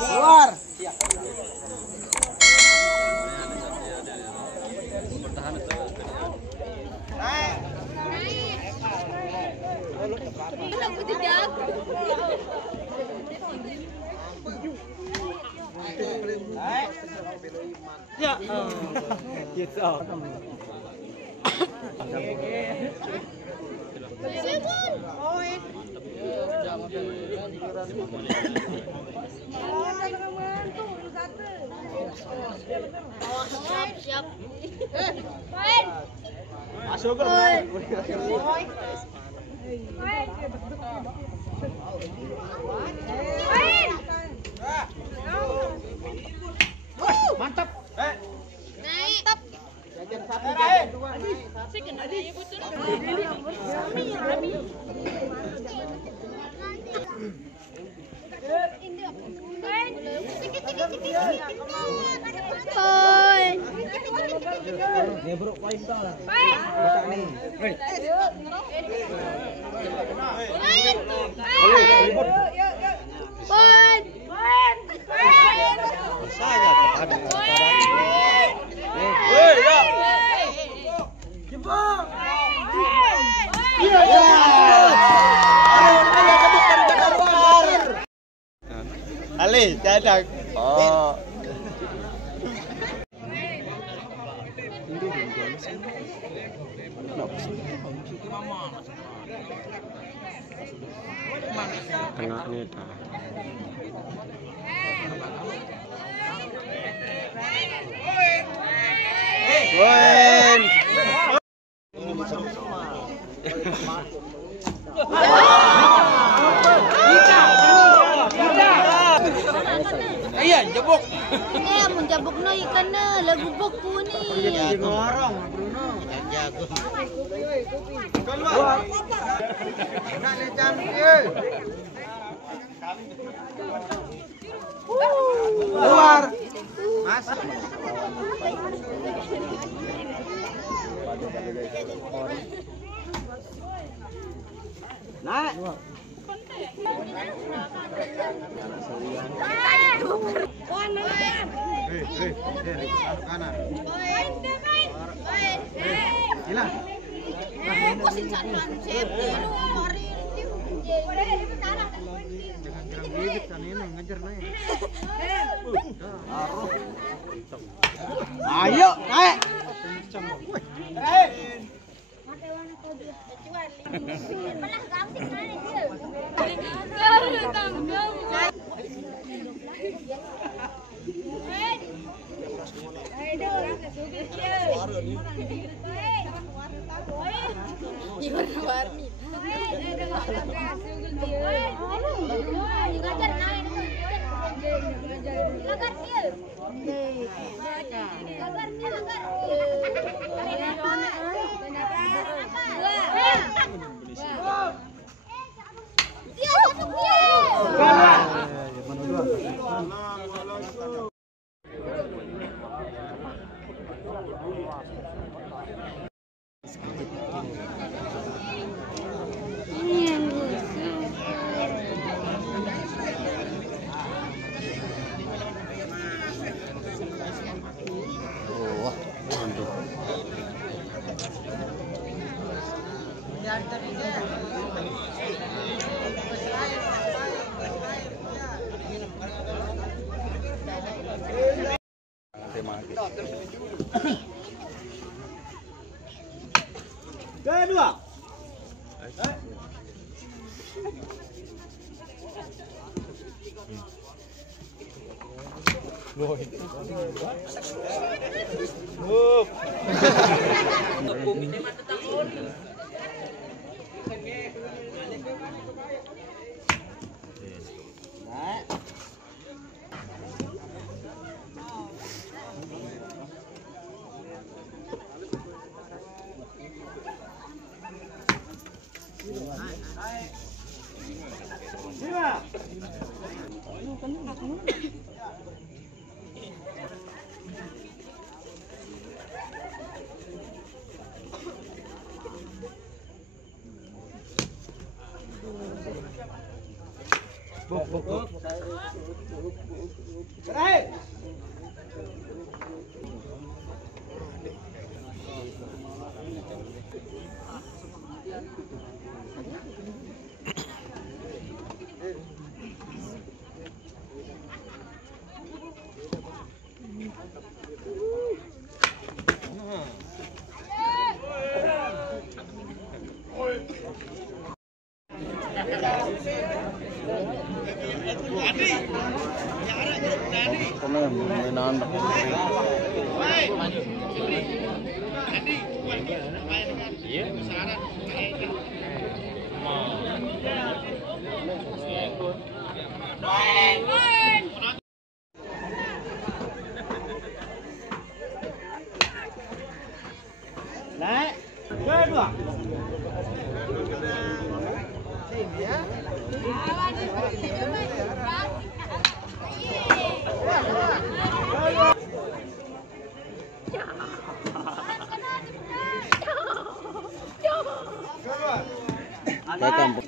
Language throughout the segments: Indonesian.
Keluar. Ya, gitu. Siap. Masuk ke mantap. Naik. Jajan satu, jajan dua. Ya bro, poin tol. Buka nih. Saya kepada Ali, cadak. Oh. Tengah nih dah. Poin. Iya, jebuk. Menjabuk no ikan na lagu boku nih. Ngorong, Bruno. Jago. Keluar. Nak ni cantik. Keluar. Masuk. Nah. Kanan. Hilang. Ayo, naik. Kedua. na nanandak. Naik. Kedua. Sini ya. Kamu.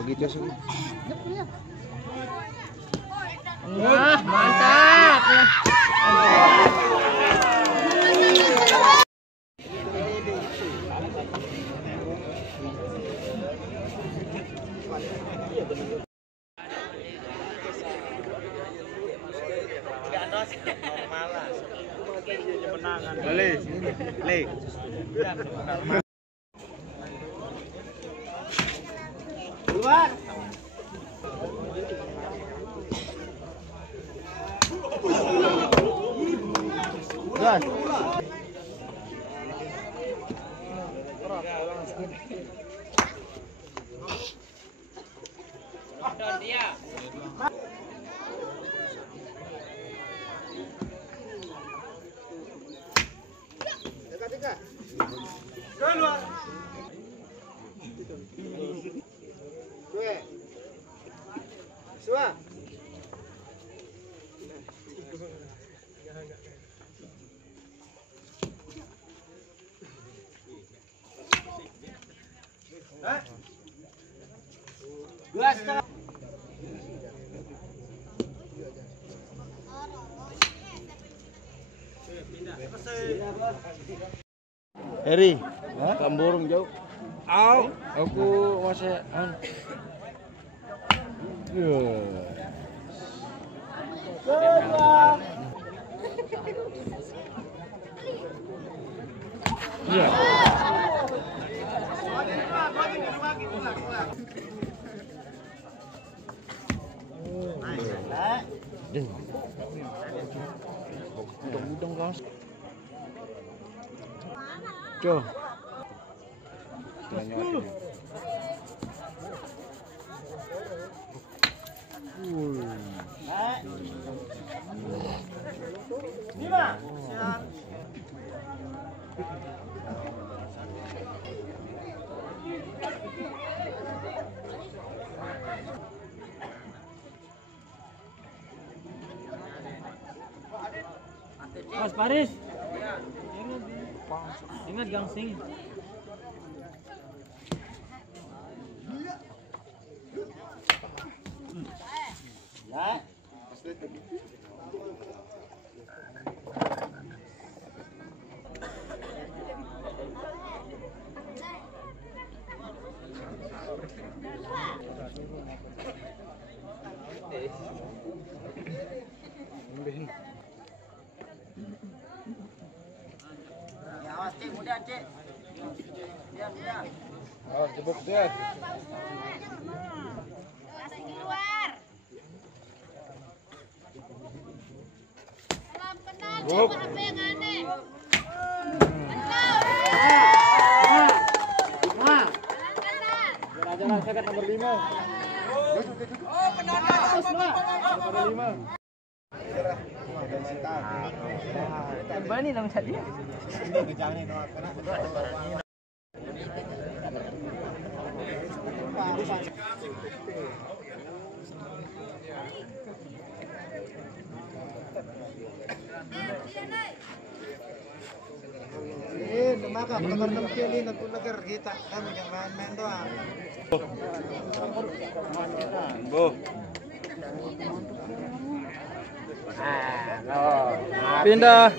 Begitu sih. Wah, mantap. Le. Keluar. Gas. Keluar. Suah. Dua setengah. Heri, kamburung jauh. Au, aku masih udang guys. Coba. Mas Paris. Ingat gangsing. Ya. Awas Cik, mudah Cik. Diam. Oh, jebuk dia. Masih keluar. Salam kenal, coba apa yang aneh. Jalan sekat nomor 5. Oh, benar. Nomor 5. Berani nama tadi. Maka penggemar ini nagpunagar kita kami yang main-main doang. Pindah.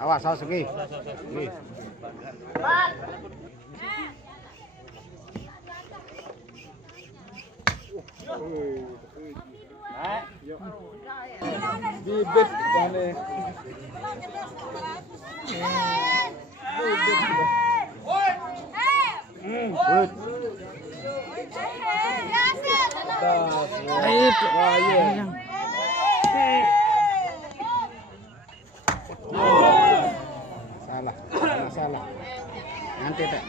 Awas, awas lagi. Bibit kane. Salah, salah. Nanti tak.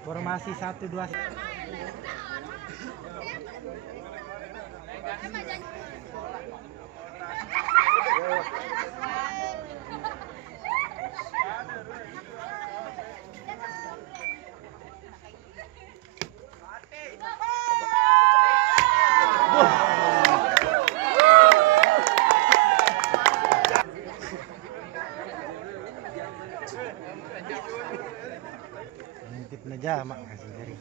Formasi 1-2. Ngintip na dyan, makasih dari.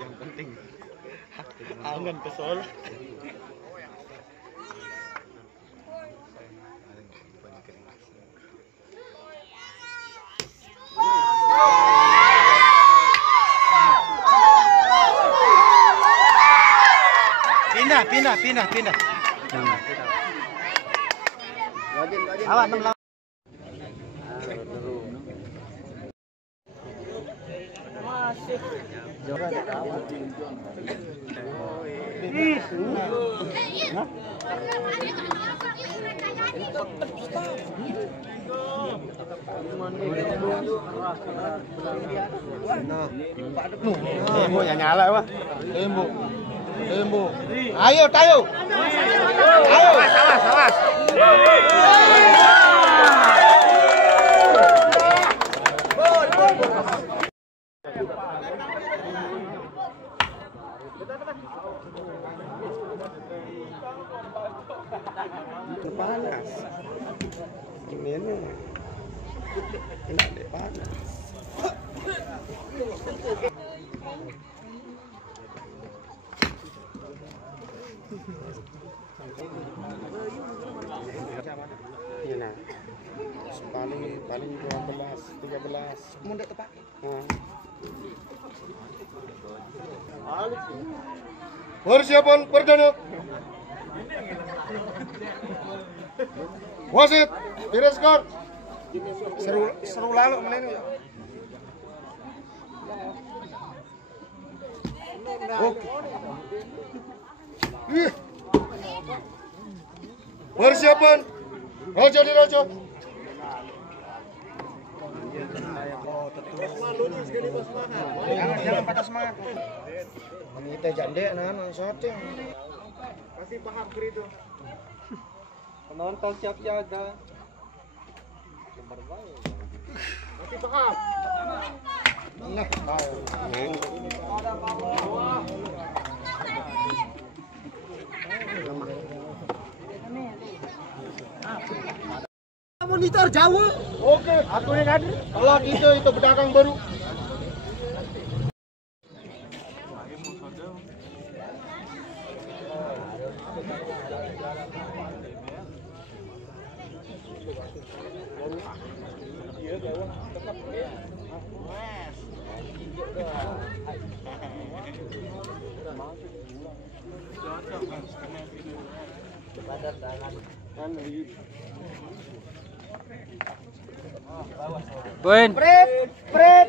Yang penting angan ke Solo. Pindah. Awas 6 lawan. Tembo yang nyala wah. Tembo. Ayo, tayo. Ayo. Awas. Panas. Ini dek panas. Ini nah. Paling 12, 13. Mau ndak tepak? Persiapan perdana. Wasit, tiriskan. Seru lalu melini. Oke. Persiapan. Rojo di rojo. Jangan patah semangat. Kita jande anak-anak shooting. Pasti paham itu. Penonton siap jaga. Pasti paham. Nah, monitor jauh. Oke, aturin hadir. Kalau itu pedagang baru. Poin. Pret.